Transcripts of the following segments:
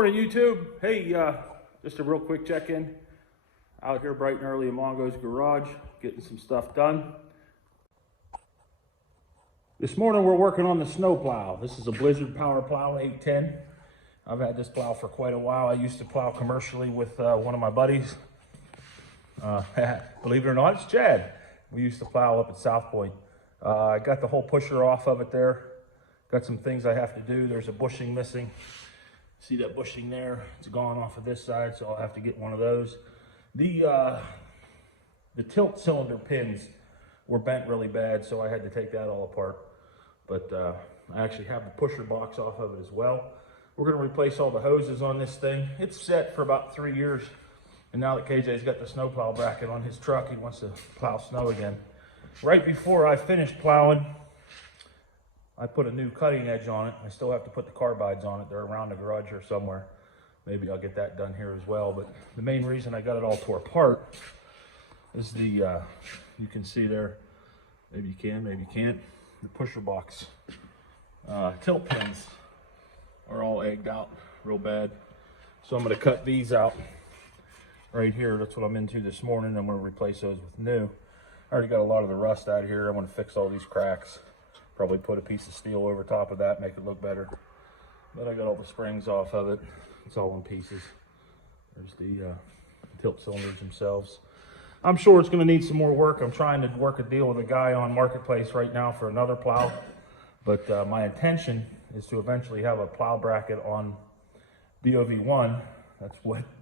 Morning, YouTube. Hey, just a real quick check-in. Out here bright and early in Mongo's garage, getting some stuff done. This morning we're working on the snow plow. This is a Blizzard Power Plow 810. I've had this plow for quite a while. I used to plow commercially with one of my buddies. Believe it or not, it's Chad. We used to plow up at South Point. I got the whole pusher off of it there. Got some things I have to do. There's a bushing missing. See that bushing there? It's gone off of this side, so I'll have to get one of those. The tilt cylinder pins were bent really bad, so I had to take that all apart. But I actually have the pusher box off of it as well. We're gonna replace all the hoses on this thing. It's set for about 3 years. And now that KJ's got the snowplow bracket on his truck, he wants to plow snow again. Right before I finished plowing, I put a new cutting edge on it. I still have to put the carbides on it. They're around the garage here somewhere. Maybe I'll get that done here as well. But the main reason I got it all tore apart is the, you can see there, maybe you can, maybe you can't, the pusher box tilt pins are all egged out real bad. So I'm gonna cut these out right here. That's what I'm into this morning. I'm gonna replace those with new. I already got a lot of the rust out here. I wanna fix all these cracks. Probably put a piece of steel over top of that, make it look better. But I got all the springs off of it. It's all in pieces. There's the tilt cylinders themselves. I'm sure it's gonna need some more work. I'm trying to work a deal with a guy on Marketplace right now for another plow. But my intention is to eventually have a plow bracket on BOV1.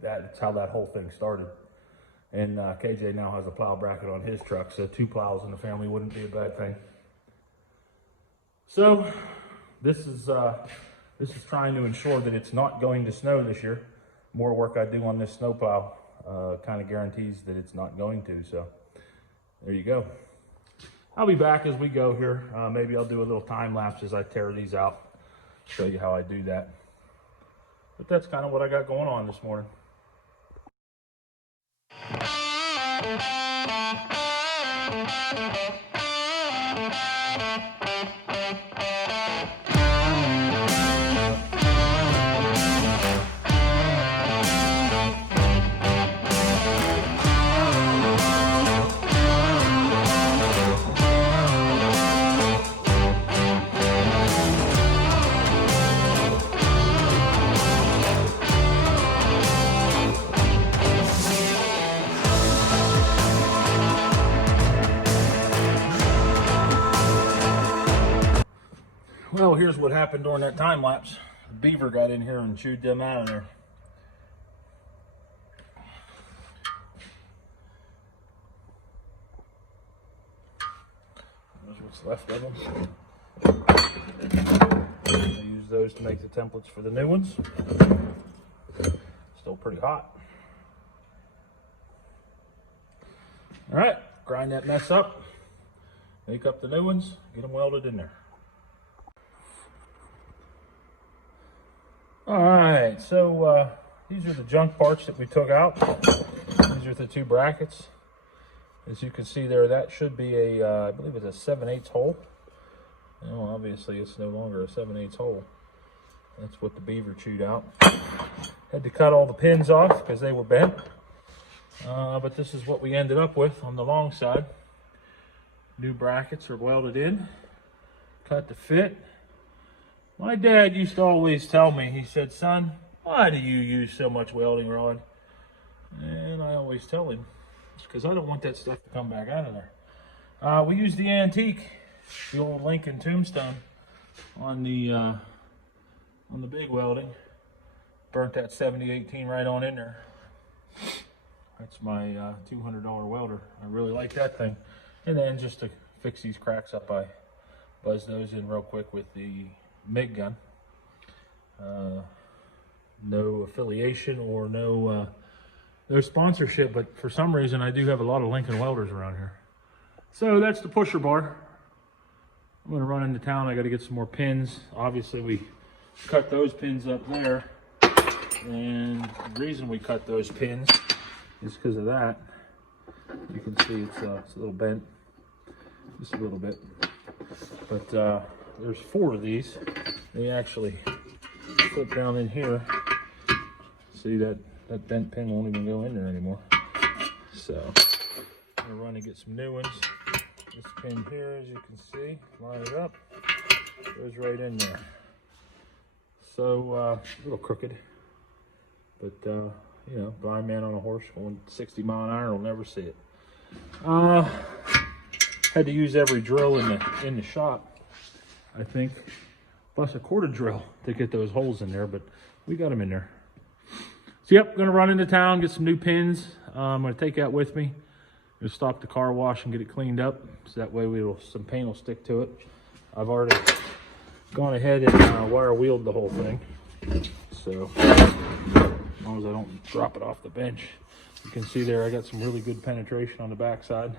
That's how that whole thing started. And KJ now has a plow bracket on his truck, so 2 plows in the family wouldn't be a bad thing. So this is trying to ensure that it's not going to snow this year. More work I do on this snow plow kind of guarantees that it's not going to. So there you go. I'll be back as we go here. Maybe I'll do a little time lapse as I tear these out, show you how I do that. But that's kind of what I got going on this morning. Well, here's what happened during that time lapse. The beaver got in here and chewed them out of there. There's what's left of them. I use those to make the templates for the new ones. Still pretty hot. All right, grind that mess up, make up the new ones, get them welded in there. All right, so these are the junk parts that we took out. These are the 2 brackets. As you can see there, that should be a, I believe it's a 7/8 hole. Well, obviously it's no longer a 7/8 hole. That's what the beaver chewed out. Had to cut all the pins off because they were bent. But this is what we ended up with on the long side. New brackets are welded in, cut to fit. My dad used to always tell me, he said, "Son, why do you use so much welding rod?" And I always tell him, it's because I don't want that stuff to come back out of there. We used the antique, the old Lincoln tombstone on the big welding. Burnt that 7018 right on in there. That's my $200 welder. I really like that thing. And then just to fix these cracks up, I buzzed those in real quick with the MIG gun. No affiliation or no sponsorship, but for some reason I do have a lot of Lincoln welders around here. So that's the pusher bar. I'm gonna run into town. I gotta get some more pins. Obviously we cut those pins up there, and the reason we cut those pins is because of that. You can see it's a little bent, just a little bit. But there's 4 of these. They actually flip down in here See that bent pin won't even go in there anymore. So I'm gonna run and get some new ones. This pin here, as you can see, line it up, goes right in there. So a little crooked, but you know, blind man on a horse going 60 mile an hour will never see it. Had to use every drill in the shop, I think, plus a quarter drill to get those holes in there, but we got them in there. So yep, gonna run into town, get some new pins. I'm gonna take that with me. Gonna stop the car wash and get it cleaned up, so that way some paint will stick to it. I've already gone ahead and wire wheeled the whole thing, so as long as I don't drop it off the bench. You can see there I got some really good penetration on the backside.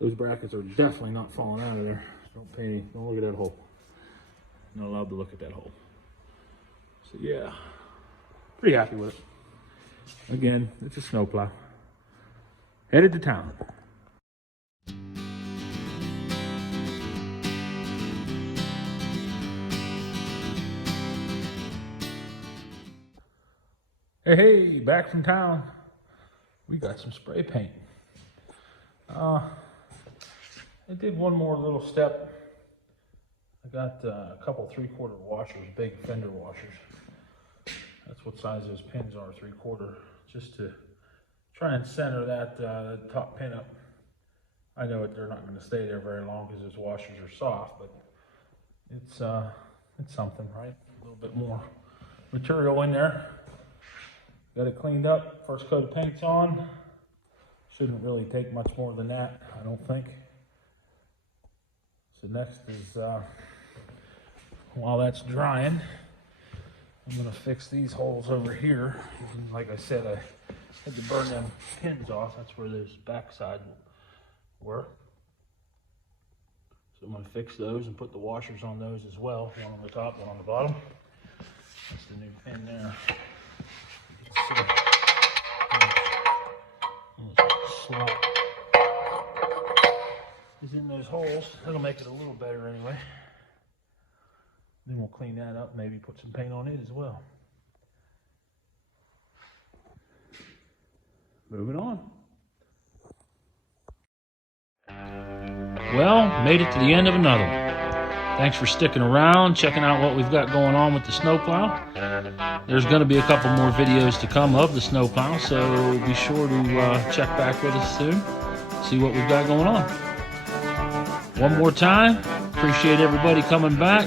Those brackets are definitely not falling out of there. Don't look at that hole. Not allowed to look at that hole. So yeah, pretty happy with it. Again, it's a snowplow. Headed to town. Hey, back from town. We got some spray paint. I did one more little step. I got a couple 3/4 washers, big fender washers. That's what size those pins are, 3/4, just to try and center that top pin up. I know they're not going to stay there very long because those washers are soft, but it's something, right? A little bit more material in there. Got it cleaned up. First coat of paint's on. Shouldn't really take much more than that, I don't think. So next is, while that's drying, I'm gonna fix these holes over here. Like I said, I had to burn them pins off. That's where those backside were. So I'm gonna fix those and put the washers on those as well. One on the top, one on the bottom. That's the new pin there. Slot is in those holes. That'll make it a little better anyway. Then we'll clean that up, maybe put some paint on it as well. Moving on. Well, made it to the end of another one. Thanks for sticking around, checking out what we've got going on with the snowplow. There's going to be a couple more videos to come of the snowplow, so be sure to check back with us soon, see what we've got going on. One more time, appreciate everybody coming back,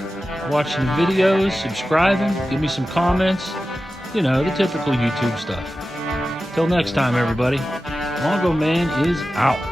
watching the videos, subscribing, give me some comments, you know, the typical YouTube stuff. Till next time, everybody, Longo Man is out.